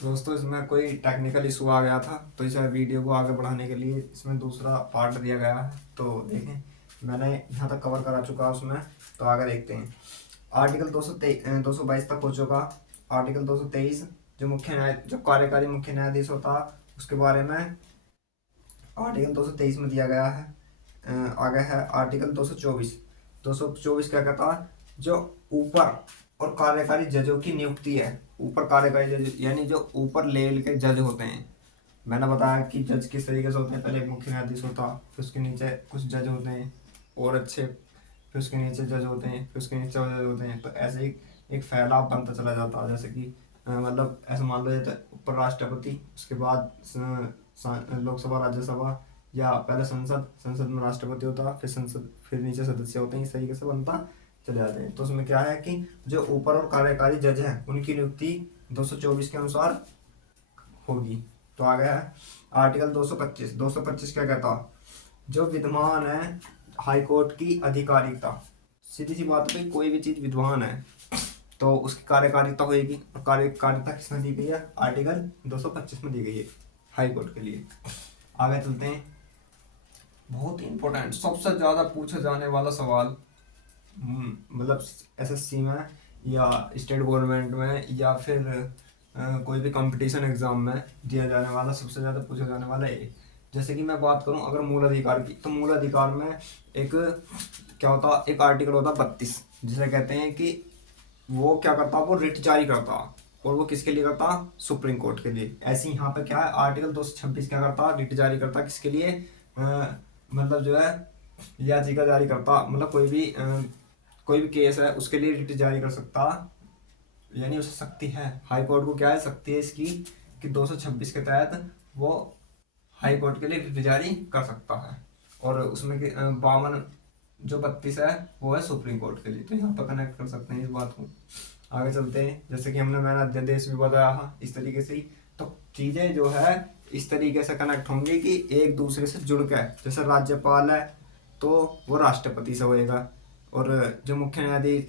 तो दोस्तों इसमें कोई टेक्निकल इशू आ गया था, तो इस वीडियो को आगे बढ़ाने के लिए इसमें दूसरा पार्ट दिया गया है। तो देखें, मैंने यहाँ तक कवर करा चुका उसमें, तो आगे देखते हैं। आर्टिकल 222 तक हो चुका। आर्टिकल 223 जो कार्यकारी मुख्य न्यायाधीश होता उसके बारे में आर्टिकल 223 में दिया गया है। आगे है आर्टिकल 224। 224 क्या कहता है? जो ऊपर और कार्यकारी जजों की नियुक्ति है। ऊपर कार्यकारी जज यानी जो ऊपर लेवल के जज होते हैं। मैंने बताया कि जज किस तरीके से होते हैं। पहले एक मुख्य न्यायाधीश होता, फिर उसके नीचे कुछ जज होते हैं और अच्छे, फिर उसके नीचे जज होते हैं, फिर उसके नीचे जज होते हैं। तो ऐसे एक फैलाव बनता चला जाता है। जैसे कि मतलब ऐसा मान लो जाता है, ऊपर राष्ट्रपति, उसके बाद लोकसभा, राज्यसभा, या पहले संसद में राष्ट्रपति होता, फिर संसद, फिर नीचे सदस्य होते हैं। इस तरीके से बनता चले जाते हैं। तो उसमें क्या है कि जो ऊपर और कार्यकारी जज हैं उनकी नियुक्ति 224 के अनुसार होगी। तो आ गया है आर्टिकल 225। 225 क्या कहता? जो विद्यमान है हाई कोर्ट की आधिकारिकता। सीधी सी बात है, कोई भी चीज विद्यमान है तो उसकी कार्यकारिता होगी, और कार्यकारिता किसमें दी गई है? आर्टिकल 225 में दी गई है हाई कोर्ट के लिए। आगे चलते हैं। बहुत इंपॉर्टेंट, सबसे ज्यादा पूछा जाने वाला सवाल, मतलब एसएससी में या स्टेट गवर्नमेंट में या फिर कोई भी कंपटीशन एग्जाम में दिया जाने वाला, सबसे ज़्यादा पूछा जाने वाला है। जैसे कि मैं बात करूं अगर मूल अधिकार की, तो मूल अधिकार में एक क्या होता, एक आर्टिकल होता 32, जिसे कहते हैं कि वो क्या करता, वो रिट जारी करता। और वो किसके लिए करता? सुप्रीम कोर्ट के लिए। ऐसे यहाँ पे क्या है, आर्टिकल 226 क्या करता? रिट जारी करता किसके लिए? मतलब जो है याचिका जारी करता, मतलब कोई भी केस है उसके लिए रिट जारी कर सकता, यानी उसे शक्ति है। हाई कोर्ट को क्या है, शक्ति है इसकी कि 226 के तहत वो हाई कोर्ट के लिए रिट जारी कर सकता है। और उसमें 52 जो 32 है वो है सुप्रीम कोर्ट के लिए। तो यहाँ पर कनेक्ट कर सकते हैं इस बात को। आगे चलते हैं। जैसे कि मैंने अध्यादेश भी बताया था इस तरीके से ही। तो चीज़ें जो है इस तरीके से कनेक्ट होंगी कि एक दूसरे से जुड़ के, जैसे राज्यपाल है तो वो राष्ट्रपति से होएगा, और जो मुख्य न्यायाधीश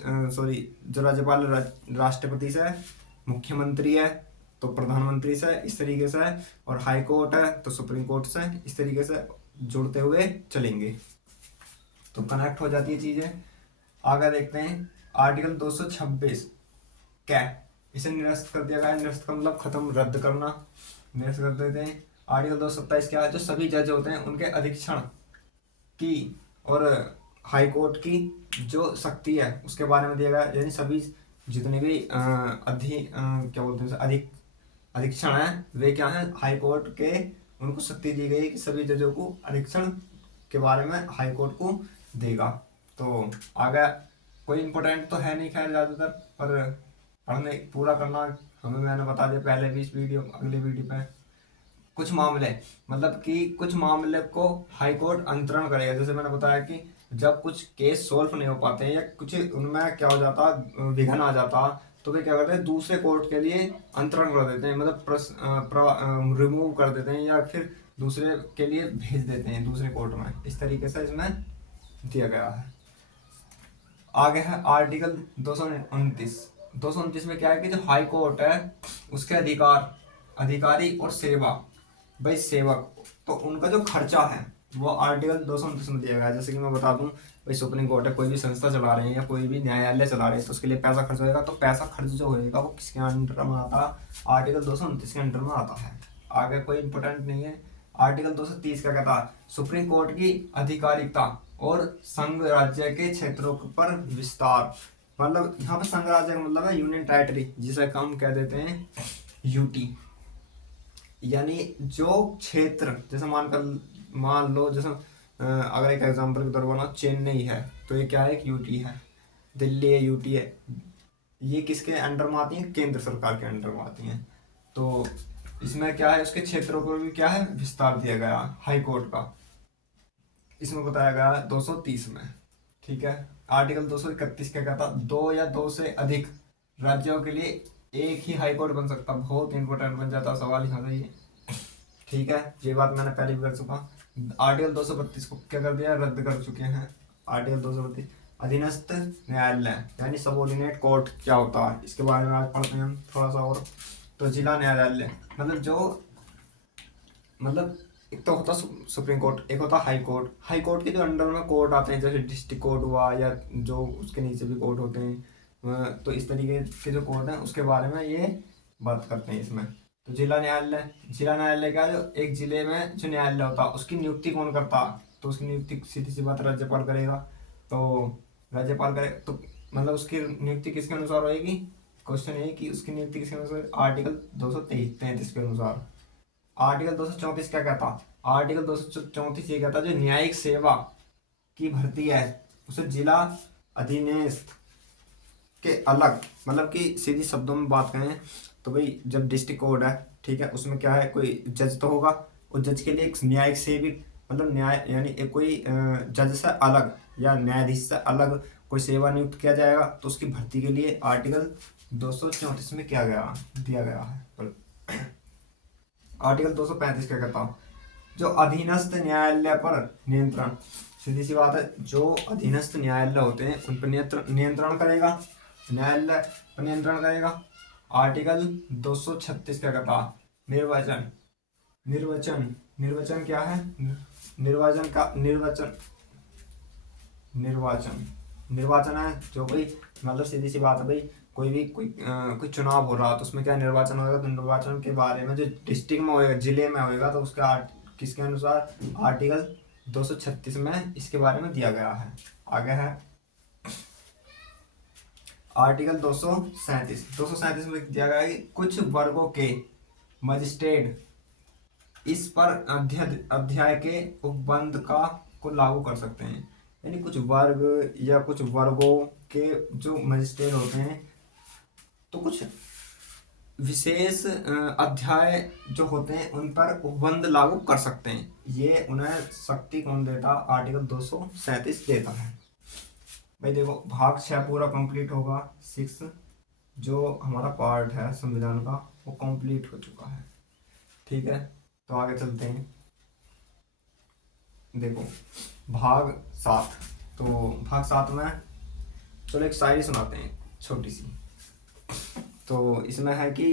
जो राज्यपाल राष्ट्रपति से, मुख्यमंत्री है तो प्रधानमंत्री से, इस तरीके से, और हाई कोर्ट है तो सुप्रीम कोर्ट से, इस तरीके से जुड़ते हुए चलेंगे। तो कनेक्ट हो जाती है चीजें। आगे देखते हैं आर्टिकल 226 क्या, इसे निरस्त कर दिया गया। निरस्त का मतलब खत्म, रद्द करना, निरस्त कर देते हैं। आर्टिकल 227 क्या है? जो सभी जज होते हैं उनके अधीक्षण की और हाई कोर्ट की जो शक्ति है उसके बारे में दिया गया। यानी सभी जितने भी क्या बोलते हैं अधीक्षण है वे क्या है, हाई कोर्ट के, उनको शक्ति दी गई कि सभी जजों को अधीक्षण के बारे में हाई कोर्ट को देगा। तो आगे कोई इंपॉर्टेंट तो है नहीं खैर ज़्यादातर, पर पढ़ने पूरा करना हमें, मैंने बता दिया पहले भी इस वीडियो, अगले वीडियो पे। कुछ मामले, मतलब कि कुछ मामले को हाई कोर्ट अंतरण करेगा। जैसे मैंने बताया कि जब कुछ केस सोल्व नहीं हो पाते हैं या कुछ उनमें क्या हो जाता, विघन आ जाता, तो वे क्या करते हैं, दूसरे कोर्ट के लिए अंतरण कर देते हैं, मतलब रिमूव कर देते हैं या फिर दूसरे के लिए भेज देते हैं दूसरे कोर्ट में। इस तरीके से इसमें दिया गया है। आगे है आर्टिकल 229। 229 में क्या है कि जो हाई कोर्ट है उसके अधिकारी और सेवा, भाई सेवक, तो उनका जो खर्चा है वो आर्टिकल 229 में दिया गया है। जैसे कि मैं बता दूं, भाई सुप्रीम कोर्ट है, कोई भी संस्था चला रहे हैं या कोई भी न्यायालय चला रहे हैं, तो उसके लिए पैसा खर्च होएगा। तो पैसा खर्च जो होएगा वो किसके अंडर में आता है? आर्टिकल 229 के अंडर में आता है। आगे कोई इंपॉर्टेंट नहीं है। आर्टिकल 230 का कहता है सुप्रीम कोर्ट की आधिकारिकता और संघ राज्य के क्षेत्रों पर विस्तार। मतलब यहाँ पर संघ राज्य का मतलब है यूनियन टेरिटरी, जिसे हम कह देते हैं यूटी। यानी जो क्षेत्र, जैसे मान लो जैसे अगर एक एग्जांपल के तौर पर ना चेन्नई है तो ये क्या है, एक यूटी है। दिल्ली है, यूटी है। ये किसके अंडर में आती है? केंद्र सरकार के अंडर में आती हैं। तो इसमें क्या है, उसके क्षेत्रों पर भी क्या है, विस्तार दिया गया हाई कोर्ट का। इसमें बताया गया 230 में। ठीक है। आर्टिकल 231 क्या कहता? दो या दो से अधिक राज्यों के लिए एक ही हाई कोर्ट बन सकता। बहुत इंपॉर्टेंट बन जाता सवाल यहाँ से ये। ठीक है, ये बात मैंने पहले भी कर चुका। आर्टिकल 232 को क्या कर दिया, रद्द कर चुके हैं। आर्टिकल 232 अधीनस्थ न्यायालय यानी सबोर्डिनेट कोर्ट क्या होता है, इसके बारे में आज पढ़ते हैं हम थोड़ा सा और। तो जिला न्यायालय मतलब जो मतलब एक तो होता सुप्रीम कोर्ट, एक होता हाई कोर्ट। हाई कोर्ट के जो अंडर में कोर्ट आते हैं, जैसे डिस्ट्रिक्ट कोर्ट हुआ या जो उसके नीचे भी कोर्ट होते हैं, तो इस तरीके के जो कोर्ट हैं उसके बारे में ये बात करते हैं इसमें। तो जिला न्यायालय, जिला न्यायालय का जो एक जिले में जो न्यायालय होता है उसकी नियुक्ति कौन करता, तो उसकी नियुक्ति सीधी सी बात राज्यपाल करेगा। तो राज्यपाल करे तो मतलब उसकी नियुक्ति किसके अनुसार होगी, क्वेश्चन है कि उसकी नियुक्ति किसके अनुसार, आर्टिकल 233 के अनुसार। आर्टिकल 234 क्या कहता, आर्टिकल 234 ये कहता जो न्यायिक सेवा की भर्ती है उसे जिला अधीनस्थ के अलग, मतलब कि सीधी शब्दों में बात करें तो भाई जब डिस्ट्रिक्ट कोर्ट है, ठीक है, उसमें क्या है कोई जज तो होगा, उस जज के लिए एक न्यायिक सेविक मतलब न्याय यानी एक कोई जज से अलग या न्यायाधीश से अलग कोई सेवा नियुक्त किया जाएगा, तो उसकी भर्ती के लिए आर्टिकल 234 में क्या गया दिया गया है। आर्टिकल 235 क्या कहता हूँ, जो अधीनस्थ न्यायालय पर नियंत्रण, सीधी सी बात है, जो अधीनस्थ न्यायालय होते हैं उन पर नियंत्रण करेगा, न्यायालय पर नियंत्रण करेगा। आर्टिकल 236 क्या कहता, निर्वाचन, निर्वाचन, निर्वाचन क्या है, निर्वाचन का निर्वाचन, निर्वाचन, निर्वाचन है जो कोई मतलब सीधी सी बात है भाई कोई भी कोई चुनाव हो रहा तो उसमें क्या निर्वाचन होगा, तो निर्वाचन के बारे में जो डिस्ट्रिक्ट में होएगा जिले में होएगा तो उसका किसके अनुसार आर्टिकल 236 में इसके बारे में दिया गया है। आगे है आर्टिकल 237 में दिया गया है कि कुछ वर्गों के मजिस्ट्रेट इस पर अध्याय के उपबंध का को लागू कर सकते हैं, यानी कुछ वर्ग या कुछ वर्गों के जो मजिस्ट्रेट होते हैं तो कुछ विशेष अध्याय जो होते हैं उन पर उपबंध लागू कर सकते हैं। ये उन्हें शक्ति कौन देता, आर्टिकल 237 देता है। भाई देखो भाग 6 पूरा कंप्लीट होगा, 6 जो हमारा पार्ट है संविधान का वो कंप्लीट हो चुका है। ठीक है, तो आगे चलते हैं। देखो भाग 7, तो भाग 7 में चलो एक शायरी सुनाते हैं छोटी सी। तो इसमें है कि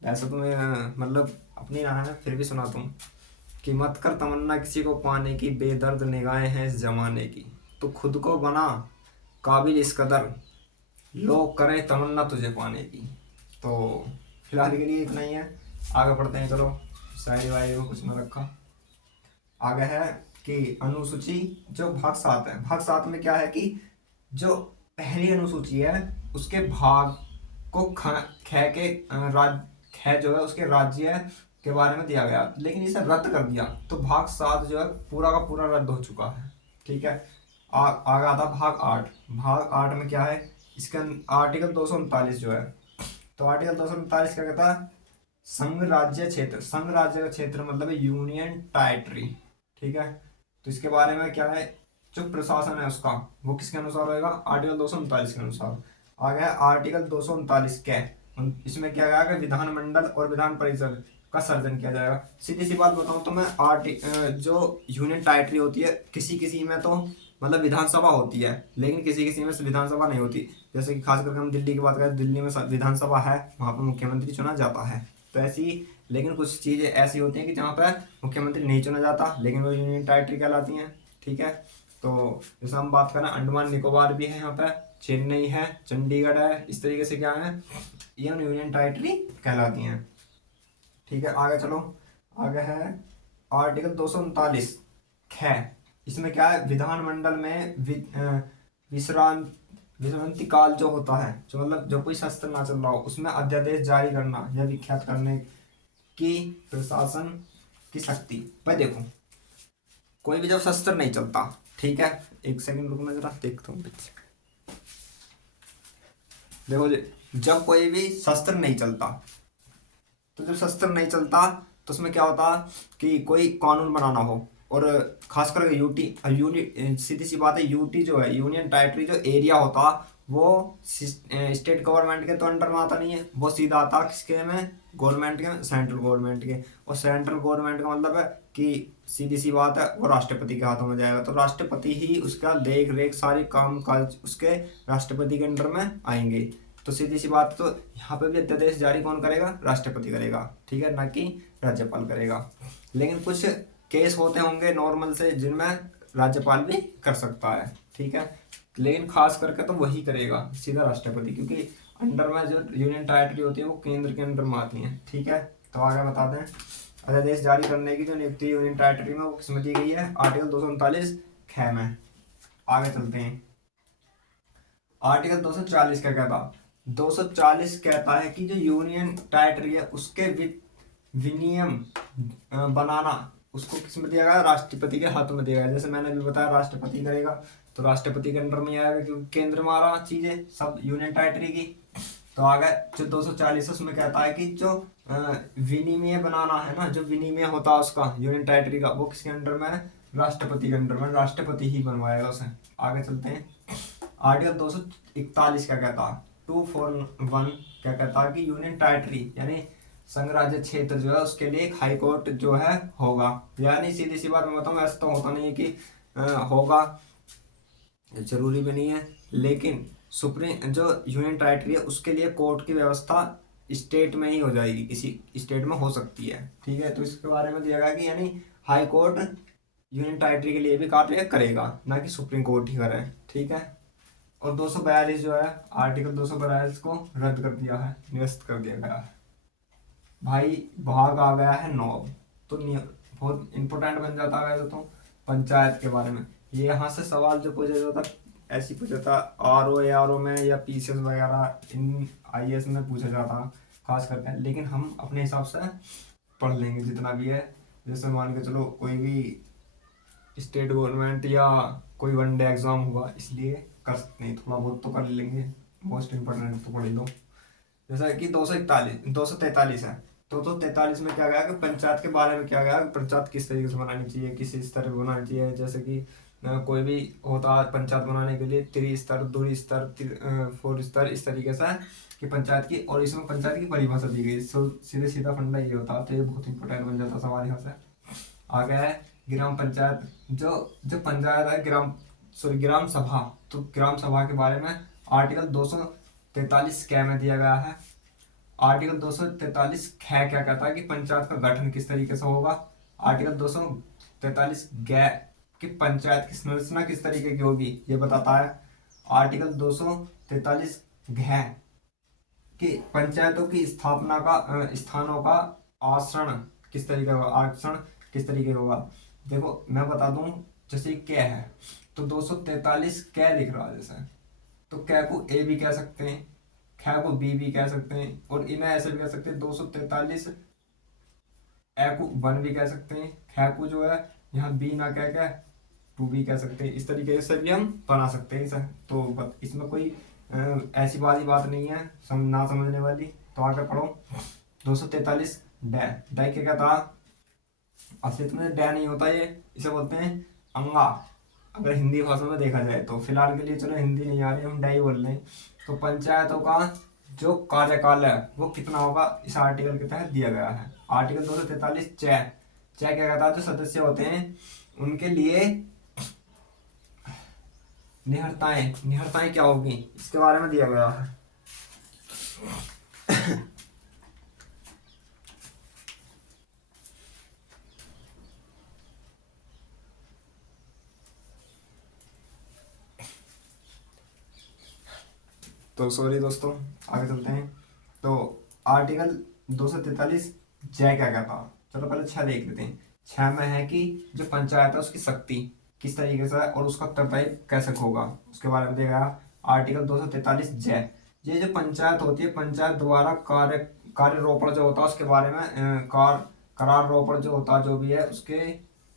ऐसा तो मैं मतलब अपनी राह है फिर भी सुनाता हूँ कि मत कर तमन्ना किसी को पाने की, बेदर्द निगाहें हैं इस जमाने की, तो खुद को बना काबिल इस कदर, लोग करें तमन्ना तुझे पाने की। तो फिलहाल के लिए इतना ही है, आगे पढ़ते हैं। चलो शायरी वायरी में कुछ न रखा। आगे है कि अनुसूची जो भाग 7 है, भाग 7 में क्या है कि जो पहली अनुसूची है उसके भाग को ख के ख जो है उसके राज्य के बारे में दिया गया, लेकिन इसे रद्द कर दिया, तो भाग 7 जो है पूरा का पूरा रद्द हो चुका है। ठीक है, आगे आता भाग 8। भाग 8 में क्या है, इसका आर्टिकल 239 जो है, तो आर्टिकल 239 क्या कहता है, संघ राज्य क्षेत्र, संघ राज्य का क्षेत्र मतलब यूनियन टेरिटरी। ठीक है, तो इसके बारे में क्या है, जो प्रशासन है उसका वो किसके अनुसार होगा, आर्टिकल 239 के अनुसार। आ गया आर्टिकल 239 के, इसमें क्या गया कि विधानमंडल और विधान परिषद का सर्जन किया जाएगा। सीधी सी बात बताऊं तो मैं जो यूनियन टेरिटरी होती है किसी किसी में तो मतलब विधानसभा होती है, लेकिन किसी किसी में विधानसभा नहीं होती। जैसे कि खास करके हम दिल्ली की बात करें, दिल्ली में विधानसभा है, वहाँ पर मुख्यमंत्री चुना जाता है। तो ऐसी लेकिन कुछ चीज़ें ऐसी होती हैं कि जहाँ पर मुख्यमंत्री नहीं चुना जाता, लेकिन वो यूनियन टेरिटरी कहलाती हैं। ठीक है, तो जैसे हम बात करें अंडमान निकोबार भी है यहाँ पे, चेन्नई है, चंडीगढ़ है, इस तरीके से क्या है ये यूनियन टेरिटरी कहलाती हैं। ठीक है, आगे चलो। आगे है आर्टिकल 239 ख, इसमें क्या है, विधानमंडल में विश्रांति काल जो होता है, जो मतलब जो कोई शस्त्र ना चल रहा हो उसमें अध्यादेश जारी करना या विख्यात करने की प्रशासन की शक्ति। भाई देखो कोई भी जब शस्त्र नहीं चलता, ठीक है, एक सेकंड रुकना जरा देखता हूँ। देखो जब कोई भी शस्त्र नहीं चलता, तो जब शस्त्र नहीं चलता तो उसमें क्या होता कि कोई कानून बनाना हो, और खास करके यूटी सीधी सी बात है, यूटी जो है यूनियन टेरिटरी जो एरिया होता वो स्टेट गवर्नमेंट के तो अंडर में आता नहीं है, वो सीधा आता किसके में, गवर्नमेंट के, सेंट्रल गवर्नमेंट के। और सेंट्रल गवर्नमेंट का मतलब है कि सीधी सी बात है वो राष्ट्रपति के हाथों में जाएगा, तो राष्ट्रपति ही उसका देख रेख सारी काम काज उसके राष्ट्रपति के अंडर में आएंगे। तो सीधी सी बात, तो यहाँ पे भी अध्यादेश जारी कौन करेगा? राष्ट्रपति करेगा, ठीक है, ना कि राज्यपाल करेगा। लेकिन कुछ केस होते होंगे नॉर्मल से जिनमें राज्यपाल भी कर सकता है, ठीक है, लेकिन खास करके तो वही करेगा सीधा राष्ट्रपति, क्योंकि अंडर में जो यूनियन टेरिटरी होती है वो केंद्र के अंडर में आती है, ठीक है। तो आगे बता दें, अध्यादेश जारी करने की जो नियुक्ति यूनियन टेरिटरी में वो किसमें दी गई है? आर्टिकल 239 ख में। आगे चलते हैं, आर्टिकल 240 क्या कहता? 240 कहता है कि जो यूनियन टेरिटरी है उसके विनियम बनाना उसको किस में दिया गया? राष्ट्रपति के हाथ में दिया गया। जैसे मैंने भी बताया राष्ट्रपति करेगा, तो राष्ट्रपति के अंडर में आएगा क्योंकि केंद्र में आ रहा चीजें सब यूनियन टेरिटरी की। तो आगे जो 240 उसमें कहता है कि जो विनिमय बनाना है ना, जो विनिमय होता है उसका यूनियन टेरिटरी का, वो किसके अंडर में है? राष्ट्रपति के अंडर में, राष्ट्रपति ही बनवाएगा उसे। आगे चलते हैं, आर्टिकल 241 क्या कहता? 241 क्या कहता कि यूनियन टेरिटरी यानी संघ राज्य क्षेत्र जो है उसके लिए एक हाई कोर्ट जो है होगा। यानी सीधी सी बात मैं बताऊँ, ऐसा तो होता नहीं है कि होगा, जरूरी भी नहीं है, लेकिन सुप्रीम जो यूनियन टेरिटरी है उसके लिए कोर्ट की व्यवस्था स्टेट में ही हो जाएगी, किसी स्टेट में हो सकती है, ठीक है। तो इसके बारे में दिया गया कि यानी हाई कोर्ट यूनियन टेरिटरी के लिए भी कार्य करेगा, ना कि सुप्रीम कोर्ट ही करे, ठीक है। और 242 जो है, आर्टिकल 242 को रद्द कर दिया है, निरस्त कर दिया गया है। भाई भाग आ गया है 9, तो बहुत इंपॉर्टेंट बन जाता है तो पंचायत के बारे में। ये यहाँ से सवाल जो पूछा जाता ऐसे ही पूछा था आर ओ में या पीसीएस वगैरह इन आईएएस में पूछा जाता खास करके, लेकिन हम अपने हिसाब से पढ़ लेंगे जितना भी है। जैसे मान के चलो कोई भी स्टेट गवर्नमेंट या कोई वनडे एग्जाम हुआ, इसलिए कर सकते हैं, थोड़ा बहुत तो कर लेंगे, मोस्ट इम्पोर्टेंट तो पढ़ लो। जैसा कि 243 है, तो 243 में क्या गया कि पंचायत के बारे में क्या गया, पंचायत किस तरीके से बनानी चाहिए, किस स्तर पर बनानी चाहिए। जैसे कि कोई भी होता है पंचायत बनाने के लिए त्रिस्तर, द्विस्तर, 4 स्तर, इस तरीके से कि पंचायत की, और इसमें पंचायत की परिभाषा दी गई। सीधे सीधा फंडा ये होता है, तो ये बहुत इंपॉर्टेंट बन जाता सवाल यहाँ से। आ गया है ग्राम पंचायत, जो जो पंचायत है ग्राम सभा, तो ग्राम सभा के बारे में आर्टिकल 243 कै में दिया गया है। आर्टिकल 243 ख क्या कहता है कि पंचायत का गठन किस तरीके से होगा। आर्टिकल 243 ग कि पंचायत की संरचना किस तरीके की होगी ये बताता है। आर्टिकल 243 घ कि पंचायतों की स्थापना का स्थानों का आचरण किस तरीके का, आचरण किस तरीके का होगा। देखो मैं बता दूं, जैसे क्या है तो 243 कै लिख रहा है, जैसे तो कै को ए भी कह सकते हैं, ख को बी भी कह सकते हैं, और इन्हें ऐसे भी कह सकते हैं 243 ए को 1 भी कह सकते हैं, ख को जो है यहाँ बी ना कह के 2 भी कह सकते हैं। इस तरीके से भी हम बना सकते हैं इसे। तो इसमें कोई ऐसी वाली बात नहीं है ना समझने वाली। तो आगे पढ़ो 243 डै डै क्या था, अस्तित्व में डै नहीं होता, ये इसे बोलते हैं अंगा, अगर हिंदी भाषा में देखा जाए तो। फिलहाल के लिए चलो हिंदी नहीं आ रही, हम डै बोल रहे हैं। तो पंचायतों का जो कार्यकाल है वो कितना होगा, इस आर्टिकल के तहत दिया गया है। आर्टिकल 243 च क्या कहता है, जो सदस्य होते हैं उनके लिए निहरताएं क्या होगी इसके बारे में दिया गया है। तो सॉरी दोस्तों, आगे चलते हैं। तो आर्टिकल 243 जय क्या कहता, चलो पहले 6 देख लेते हैं। 6 में है कि जो पंचायत है उसकी शक्ति किस तरीके से और उसका उत्तरदायी कैसे होगा, उसके बारे में दिया गया। आर्टिकल 243 जय, ये जो पंचायत होती है, पंचायत द्वारा कार्य रोपण जो होता है उसके बारे में, करार रोपण जो होता है जो भी है उसके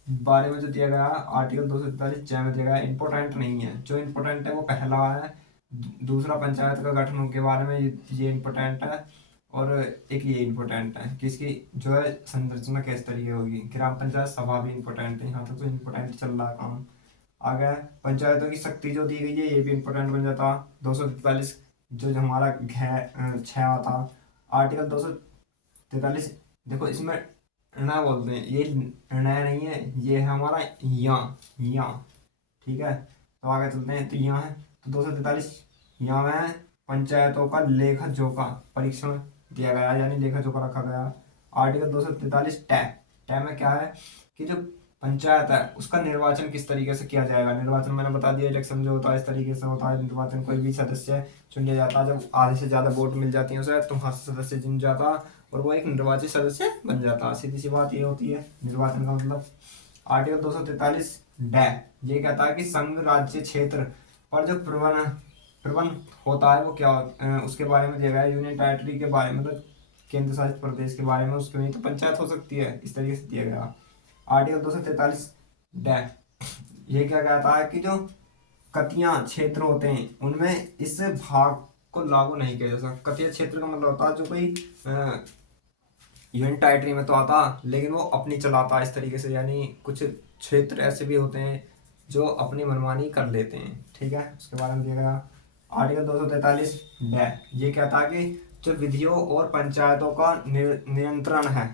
बारे में जो दिया गया आर्टिकल 243 जय में दिया गया। इंपॉर्टेंट नहीं है, जो इंपॉर्टेंट है वो पहला है, दूसरा पंचायत का गठन के बारे में ये इम्पोर्टेंट है, और एक ये इम्पोर्टेंट है कि इसकी जो है संरचना किस तरीके होगी। ग्राम पंचायत सभा भी इम्पोर्टेंट है, यहाँ तक तो इम्पोर्टेंट चल रहा है काम। आ गया पंचायतों की शक्ति जो दी गई है, ये भी इम्पोर्टेंट बन जाता। 243 जो हमारा 6 आता। आर्टिकल 243 देखो इसमें ण बोलते हैं, ये ण नहीं है, ये है हमारा या, ठीक है। तो आगे चलते हैं, तो यहाँ है तो 243 यहाँ में पंचायतों का लेखा जोखा परीक्षण दिया गया, यानी लेखा जोखा रखा गया। आर्टिकल 243 टै टै में क्या है कि जो पंचायत है उसका निर्वाचन किस तरीके से किया जाएगा। निर्वाचन मैंने बता दिया, इलेक्शन जो होता है इस तरीके से होता है। निर्वाचन कोई भी सदस्य चुन लिया जाता है, जब आधे से ज्यादा वोट मिल जाती है उसे तो वहां से सदस्य चुन जाता और वो एक निर्वाचित सदस्य बन जाता। सीधी सी बात ये होती है निर्वाचन का मतलब। आर्टिकल 243 डै ये कहता है कि संघ राज्य क्षेत्र पर जो प्रबंध होता है वो क्या उसके बारे में दिया गया है। यूनियन टेरिटरी के बारे में, मतलब केंद्र शासित प्रदेश के बारे में, उसके नहीं तो पंचायत हो सकती है, इस तरीके से दिया गया। आर्टिकल 243 डै ये क्या कहता है कि जो कतियां क्षेत्र होते हैं उनमें इस भाग को लागू नहीं किया जा सकता। कतिया क्षेत्र का मतलब होता है जो कोई यूनियन टेरिटरी में तो आता लेकिन वो अपनी चलाता इस तरीके से, यानी कुछ क्षेत्र ऐसे भी होते हैं जो अपनी मनमानी कर लेते हैं। ठीक है, उसके बारे में दिया गया। आर्टिकल 243 डै ये कहता है कि जो विधियों और पंचायतों का नियंत्रण है,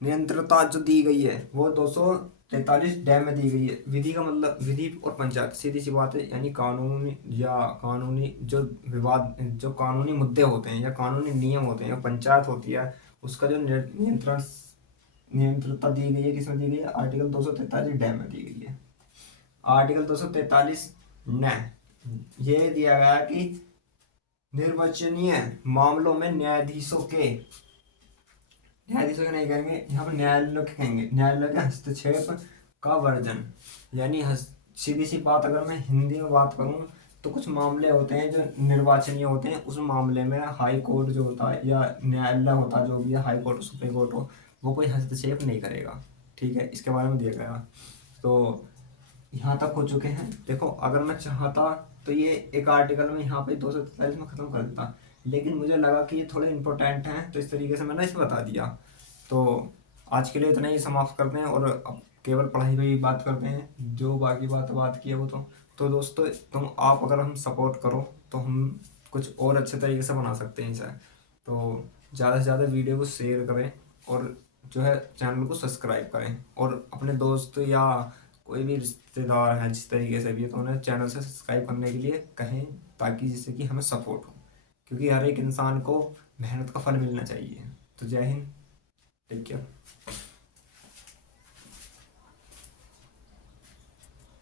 नियंत्रता जो दी गई है वो 243 डै में दी गई है। विधि का मतलब विधि और पंचायत सीधी सी बात है, यानी कानूनी या कानूनी जो विवाद, जो कानूनी मुद्दे होते हैं या कानूनी नियम होते हैं, पंचायत होती है उसका जो नियंत्रता दी गई है, किसमें दी गई है? आर्टिकल 243 डै में दी गई है। आर्टिकल 243 न ये दिया गया कि निर्वाचनीय मामलों में न्यायाधीशों के नहीं कहेंगे, यहाँ पर न्यायालयों के कहेंगे, न्यायालय के हस्तक्षेप का वर्जन। यानी सीधी सी बात अगर मैं हिंदी में बात करूँ तो कुछ मामले होते हैं जो निर्वाचनीय होते हैं, उस मामले में हाई कोर्ट जो होता है या न्यायालय होता है जो भी है, हाई कोर्ट सुप्रीम कोर्ट हो, वो कोई हस्तक्षेप नहीं करेगा। ठीक है, इसके बारे में दिया गया। तो यहाँ तक हो चुके हैं। देखो अगर मैं चाहता तो ये एक आर्टिकल में यहाँ पे 243 में ख़त्म कर देता, लेकिन मुझे लगा कि ये थोड़े इंपॉर्टेंट हैं तो इस तरीके से मैंने इसे बता दिया। तो आज के लिए इतना ही समाप्त करते हैं और अब केवल पढ़ाई पे ही बात करते हैं। जो बाकी बात की है वो तो दोस्तों आप अगर हम सपोर्ट करो तो हम कुछ और अच्छे तरीके से बना सकते हैं इसे। तो ज़्यादा से ज़्यादा वीडियो को शेयर करें और जो है चैनल को सब्सक्राइब करें, और अपने दोस्त या कोई भी रिश्तेदार है जिस तरीके से भी है तो उन्हें चैनल से सब्सक्राइब करने के लिए कहें, ताकि जिससे कि हमें सपोर्ट हो, क्योंकि हर एक इंसान को मेहनत का फल मिलना चाहिए। तो जय हिंद, टेक केयर।